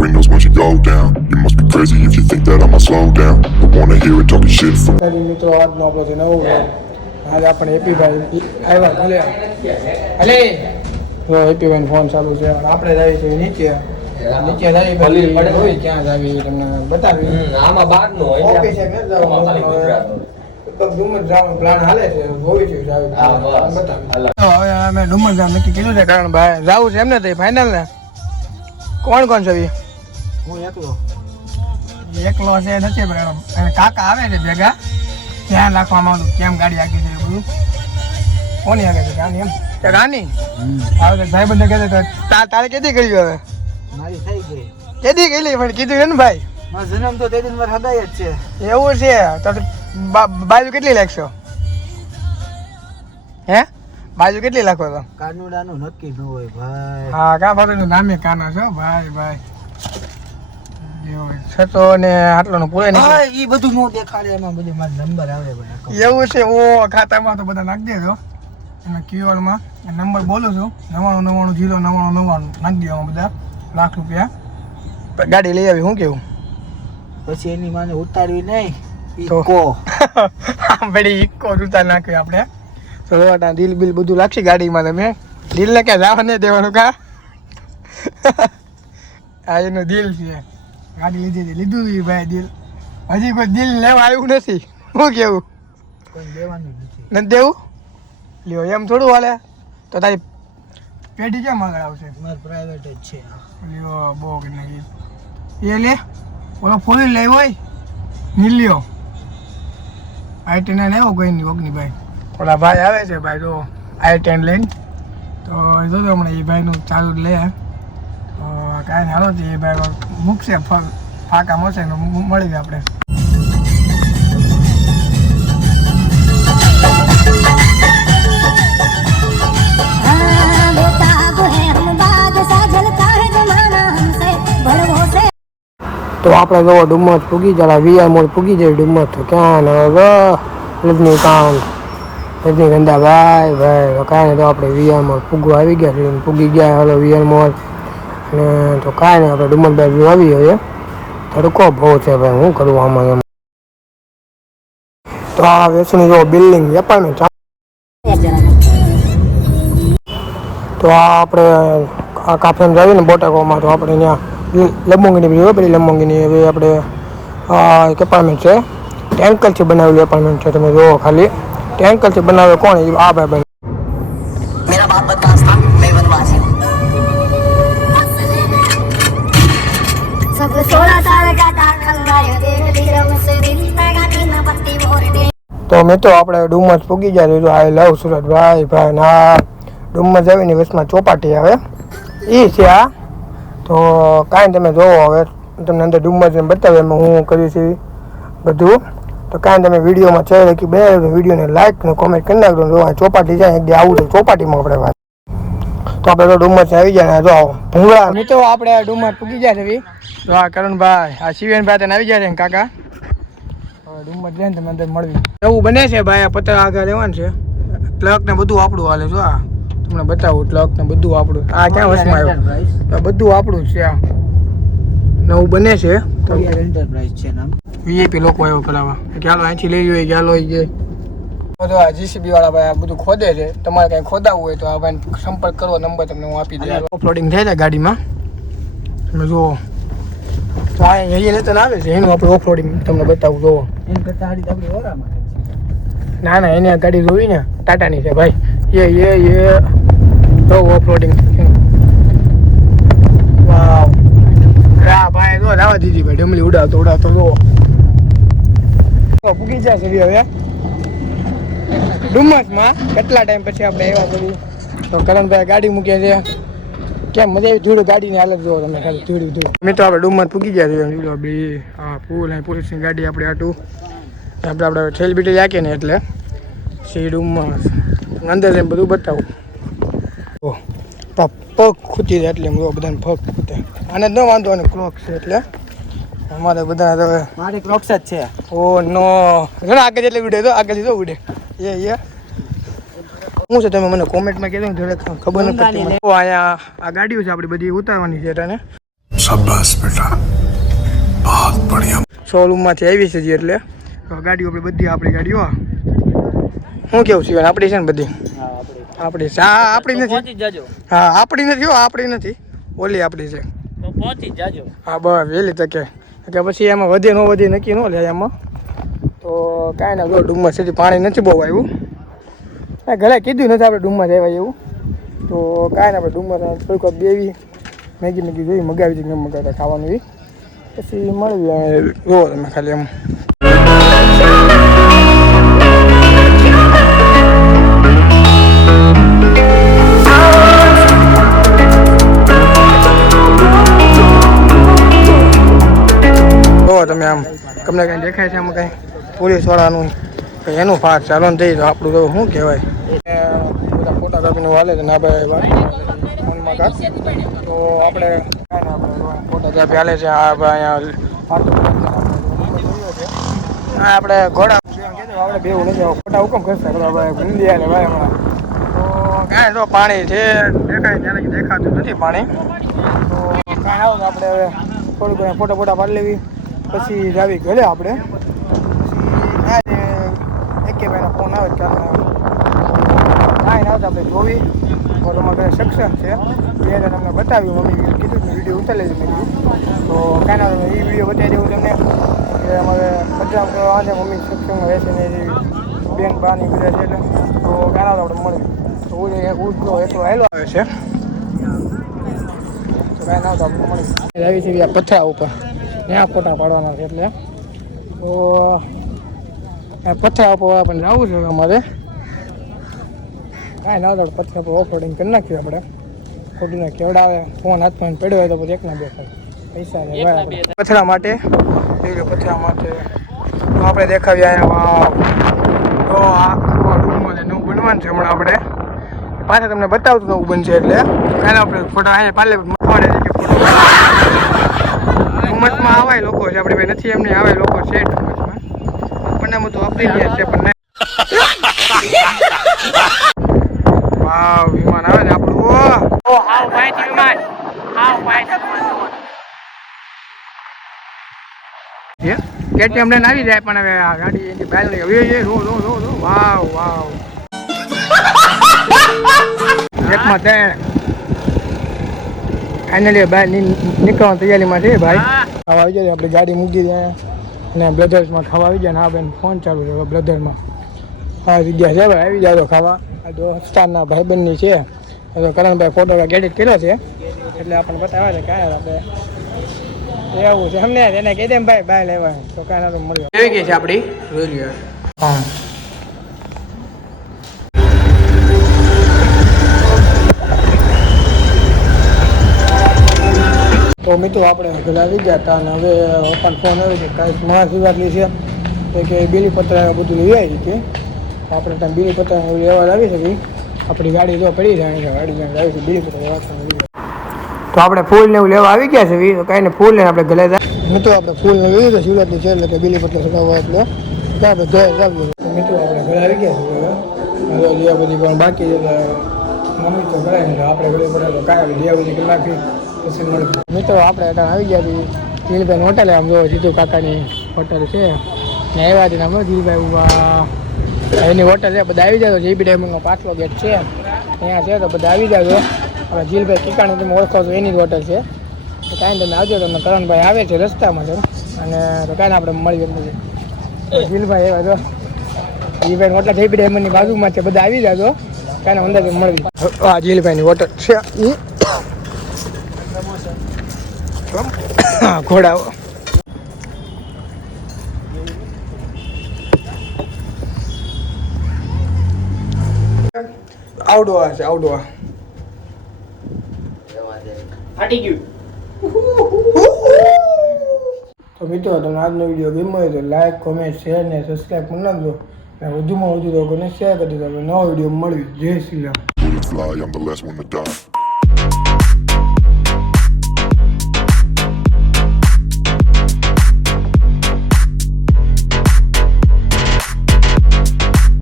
windows once you go down. You must be crazy if you think that I'ma slow down. I wanna hear it talking shit from તારી મિત્રો આજનો આપણો નવો. આજે આપણે હેપીભાઈ આવ્યા ભલે. અલે તો હેપીભાઈ ફોન ચાલુ છે. અને આપણે જઈએ છીએ નીચે. નીચે જઈએ ભલે પડે પછી ક્યાં જાવી તમને બતાવી આમાં બહારનું હોય ને. ઓફિસે ન જવાનું ડુમર જવાનો પ્લાન હાલે છે. જોઈ છે હવે અમે ડુમર નક્કી કીધું છે કારણ ભાઈ જવું છે એમને તો ફાઇનલ ને. કોણ કોણ છે? હું એકલો. એકલો છે નથી પણ અને કાકા આવે છે ભેગા ધ્યાન રાખવામાં આવતું કેમ ગાડી આગી છે બધું. કોની આગળ છે રાની એમ? કે રાની? હવે તો ભાઈ બંધ કહેતો તા તારે કેદી કરી હવે? મારી થઈ ગઈ. કેદી ગયેલી પણ કીધું છે ને ભાઈ. મારો જન્મ તો તે દિન મારે હદાય જ છે. એવું છે? તો બાજુ કેટલી લાગશો? હે? બાજુ કેટલી લાખો તો? કાનુડાનું નક્કી ન હોય ભાઈ. હા કા ફોટો નામે કાના છો? ભાઈ ભાઈ. છતો ને આટલો પૂરે નહીં હા એ બધું નો દેખાડે એમાં બધું મારો નંબર આવે બધા એવું છે ઓ ખાતામાં તો બધા નાખી દેજો. એમાં QR માં નંબર બોલું છું. નવાણું નવાણું જીરો નવાણું નવાણું નાખી દેવામાં બધા લાખ રૂપિયા. ગાડી લઈ આવી શું કેવું? પછી એની માને ઉતારવી નહીં. ઈ તો? કો બધી ઇકો જૂતા નાખ્યું આપણે. તો દિલ બિલ બધું લાગશે ગાડીમાં તમે. દિલ ને ક્યાં જવા નહીં દેવાનું કા? આ એનું દિલ છે. ગાડી લીધી હતી. લીધું છે ભાઈ દિલ. હજી કોઈ દિલ લેવા આવ્યું નથી. શું કેવું? કોઈ દેવાનું નથી. નથી દેવું? લ્યો એમ થોડું હાલે. તો તારી પેઢી કેમ આગળ આવશે? મારે પ્રાઇવેટ જ છે. લ્યો બહુ કે નહીં એ લે ઓલો ફૂલ લઈ હોય. નીલ્યો. આઈ ટેન આવ્યો કોઈ નહીં ઓગની ભાઈ? ઓલા ભાઈ આવે છે ભાઈ જો આઈ ટેન લઈને. તો જો હમણાં એ ભાઈનું ચાલુ લે. તો કાંઈ હાલો છે એ ભાઈ મૂકશે ફળ ફાકા મળશે મળીએ આપણે. તો આપણે જો ડુમ્મસ પૂગી જરા વીઆઈ મોડ પૂગી જાય ડુમ્મસ, તો ક્યાં હવે રજનીકાંત રજનીગંધા ભાઈ ભાઈ કાંઈ તો આપણે વીઆઈ મોડ પૂગવા આવી ગયા છે પૂગી ગયા, હલો વીઆઈ મોડ ને તો કાંઈ નહીં, આપણે ડુમ્મસ બાજુ આવી હવે તડકો બહુ છે ભાઈ શું કરવું આમાં એમ. તો આ વેચણી જો બિલ્ડિંગ એપાર્ટમેન્ટ તો આ આપણે આ કાફેમ ને બોટાકોમાં તો આપણે ત્યાં લંબોંગીની બધી પેલી લંબોંગીની હવે આપણે એક એપાર્ટમેન્ટ છે. ટેન્કલથી બનાવેલી એપાર્ટમેન્ટ છે, તમે જુઓ ખાલી. ટેન્કલથી બનાવે કોણ? આ ભાઈ दे તો આપણે ડુમસ પૂગી જાય તો આઈ લવ સુરત ભાઈ ભાઈ, ના ડુમસ આવીને વચમાં ચોપાટી આવે. એ છે આ. તો કાંઈ તમે જોવો હવે તમને અંદર ડુમસ એમ બતાવે એમાં હું કર્યું છે બધું. તો કાંઈ તમે વિડીયોમાં છે કે બે વિડીયોને લાઈક ને કોમેન્ટ કરી નાખજો જો આ ચોપાટી જાય એક આવું તો ચોપાટીમાં આપણે વાત. તો આપણે તો ડુમસ આવી જાય જો ભૂંગળા. મિત્રો, આપણે ડુમસ પૂગી જાય છે તો આ કરણભાઈ, આ શિવેનભાઈ તને આવી જાય છે કાકા. હવે ડુમ્મર જાય ને તમે અંદર મળવી. એવું બને છે ભાઈ આ પતંગ આગળ લેવાનું છે. પ્લગ ને બધું આપણું હાલે જો આ તમને બતાવું પ્લગ ને બધું આપણું. આ ક્યાં વસમાં આવ્યું? બધું આપણું છે આ. નવું બને છે? એન્ટરપ્રાઇઝ છે નામ. વીઆઈપી લોકો આવ્યો કરાવવા કે હાલો અહીંથી લઈ જોઈએ ચાલો જે. બધો આ જીસીબી વાળા ભાઈ આ બધું ખોદે છે. તમારે કાંઈ ખોદાવું હોય તો આ ભાઈ સંપર્ક કરવો નંબર તમને હું આપી દઉં. ઓફલોડિંગ થાય છે ગાડીમાં? તમે જુઓ. તો આ અહીંયા આવે છે એનું આપણે ઓફલોડિંગ તમને બતાવું કરતા તો આપણી ઓરામાં ના ના એને આ ગાડી ને ટાટાની છે ભાઈ. એ એ એ. તો ઓફરોડિંગ વાવ. આ ભાઈ જો રાવા દીધી ભાઈ ડમલી ઉડાવતો ઉડાવતો જોવો તો પૂગી જશે હવે. ડુમ્મસમાં કેટલા ટાઈમ પછી આપણે આવ્યા છીએ તો કરણભાઈ ગાડી મૂકે છે. કેમ મજા આવી? ધૂળ ગાડીની હાલત જોવો તમે ખાલી ધૂળી ધૂળ. તો આપણે ડુમર પૂકી ગયા છે જોડો લો આ પુલ અહીં પોલીસની ગાડી આપણે આટું આપણે આપણે ઠેલ બીટી રાખીએ ને એટલે સી સીડુમાં અંદર જઈને બધું બતાવું. ઓહ પગ ખૂટી જાય એટલે એમ બધાને પગ ખૂટે. આને ન વાંધો અને ક્લોક છે એટલે અમારે બધા હવે મારે ક્લોક્સ જ છે. ઓ નો. ઘણા આગળ જેટલે ઉડે તો આગળથી તો ઉડે. એ એ. શું છે તમે મને કોમેન્ટમાં કહેજો જરાક ખબર ન પડતી આયા આ ગાડીઓ છે આપણી બધી ઉતારવાની છે તને. શાબાશ બેટા. બહુત બઢિયા. શોરૂમમાંથી આવી છે જે એટલે. ગાડીઓ આપણી બધી આપણી ગાડીઓ હું કેવું છું આપણી છે ને બધી? આપણી છે. હા આપણી નથી. હા આપણી નથી હો આપણી નથી. ઓલી આપણી છે. પહોંચી જાજો. હા બસ વહેલી તકે. કે પછી એમાં વધે ન વધે નક્કી ન લે એમાં તો કાંઈ ના ડુંગમાં સુધી પાણી નથી બહુ આવ્યું. ઘરે કીધું નથી, આપણે ડુમ્મસ આવ્યા એવું. તો કાંઈ ને આપણે ડુમ્મસ થોડીક વાર બેવી મેગી મેગી જોઈ, મગાવી દઈએ મગાવતા ખાવાનું એ પછી હવે જુઓ તમે ખાલી એમ. તમે આમ, તમને કંઈ દેખાય છે આમાં કંઈ? પોલીસવાળાનું કંઈ એનું ફાટ ચાલો ને થઈ તો આપણું તો શું કહેવાય? ફોટા કાપીને વાલે છે. ને ભાઈ ફોનમાં કાપ. તો આપણે ફોટા કાપી હાલે છે. આ ભાઈ અહીંયા આપણે ઘોડા. આપણે બેવું નથી ફોટા હુકમ કરતા ભાઈ. ગુંદી હાલે ભાઈ હમણાં. તો કાંઈ તો પાણી છે. દેખાય દેખાતું નથી પાણી. તો કાંઈ આવો આપણે હવે થોડું ઘણા ફોટા ફોટા પાડી લેવી. પછી જાવી ઘરે આપણે. પછી એકે ભાઈનો ફોન આવે ત્યારે તો આપણે જોવી ફોટોમાં ઘરે સક્ષમ છે એ તમને બતાવ્યું, મમ્મી કીધું વીડિયો ઉતારી લીધું મેં તો કાંઈ ના એ વીડિયો બતાવી દઉં તમને. કે અમારે બધા છે મમ્મી સક્ષમ રહેશે ને એવી બેન બાની બધા છે તો કાંઈ ના આપણે મળીએ. તો હું ઉઠલો એટલો આવેલો આવે છે. તો કાંઈ ના આપણે મળી આવી છે આ પથરા ઉપર. ત્યાં ફોટા પાડવાના છે એટલે. તો પથરા ઉપર આપણને જવું છે અમારે. કાંઈ ના તો પથરા પર ઓફરોડિંગ કરી નાખ્યું આપણે. ખોટીને કેવડાવે. ફોન હાથમાં પડ્યો હોય તો પછી એકના બે પૈસા ને પથરા માટે. પથરા માટે. આપણે દેખાવી આવ્યા વાવ. તો આખો રૂમ મને નવું બનવાનું છે હમણાં આપણે. પાછા તમને બતાવતું નવું બનશે એટલે. કાલે આપણે ફોટા અહીંયા પાલે છે કે આવાય લોકો છે આપણે ભાઈ નથી એમને આવાય લોકો છે ડુમસમાં આપણને તો આપણી ગયા છે પણ નહીં વાવ વિમાન આવે ને આપણું ઓ હાવ માહિતી વિમાન હાવ માહિતી કેટીએમ લઈને આવી જાય પણ હવે આ ગાડી એની બહાર લઈ છે રો ro ro ro. Wow wow. એકમાં ત્રણ ફાઇનલી બહાર નીકળવાની તૈયારીમાં છે ભાઈ. ખાવા આવી જાય આપણી ગાડી મૂકી દે. અને બ્રધર્સમાં ખાવા આવી જાય ને આ બેન ફોન ચાલુ છે બ્રધરમાં આ જગ્યા છે ભાઈ આવી જાવ ખાવા. આ દોસ્તારના ભાઈબંધની છે. તો કરણભાઈ ફોટો એડિટ કર્યો છે. એટલે આપણને બતાવ્યા છે કાંઈ આપણે એવું છે. અમને એને કહી દે ભાઈ બાય લેવા. તો કાંઈ ના તો મળ્યો. કેવી ગઈ છે આપણી હા. તો મિત્રો આપણે ઘરે આવી ગયા હતા અને હવે ઓપન ફોન આવ્યો છે. કાંઈ મહાશિવરાત્રી છે. તો કે બીલીપત્ર બધું લઈ આવી કે? આપણે ત્યાં બીલીપત્ર લેવા આવી શકીએ આપણી ગાડી જો પડી જાય છે ગાડી બીલીપત્ર લેવા તો આપણે ફૂલ ને એવું લેવા આવી ગયા છે તો કાંઈ ને ફૂલ ને આપણે ગલે જાય. મિત્રો આપણે ફૂલ ને લઈ તો શિવરાત્રી છે એટલે કે બીલીપત્ર સગાવવા એટલે. તો આપણે ઘરે જાવીએ તો મિત્રો આપણે ઘરે આવી ગયા છે હવે. બધી પણ બાકી છે મમ્મી તો ઘરે આપણે ઘરે પડે તો કાંઈ દિયા બધી કરી નાખી પછી મળે. મિત્રો આપણે અત્યારે આવી ગયા હતી દિલભાઈ હોટલે આમ જો જીતુ કાકાની હોટલ છે. ને આવ્યા હતી આમ દિલભાઈ ઊભા. એની હોટલ છે, બધા આવી જાય જીબી ડાયમંડનો પાછલો ગેટ છે, ત્યાં છે તો બધા આવી જાજો હવે જીલભાઈ ઠીકાણું તમે ઓળખો છો, એની જ હોટલ છે. તો કાંઈ તમે આવજો, તમને કરણભાઈ આવે છે રસ્તામાં છે. અને તો કાંઈ આપણે મળીએ મળીએ જીલભાઈ એવા જો જીલભાઈ હોટલ જીબી ડાયમંડની બાજુમાં છે, બધા આવી જાજો કાંઈ અંદાજે મળવી આ જીલભાઈની હોટલ છે. એ ઘોડાઓ આઉટડોર છે આઉટડોર ફાટી ગયું. તો મિત્રો તમને આજનો વીડિયો ગમ્યો હોય તો લાઈક કોમેન્ટ શેર ને સબસ્ક્રાઈબ કરી નાખજો. અને વધુમાં વધુ લોકોને શેર કરી દેજો. નવો વીડિયો મળવી જય શ્રી રામ.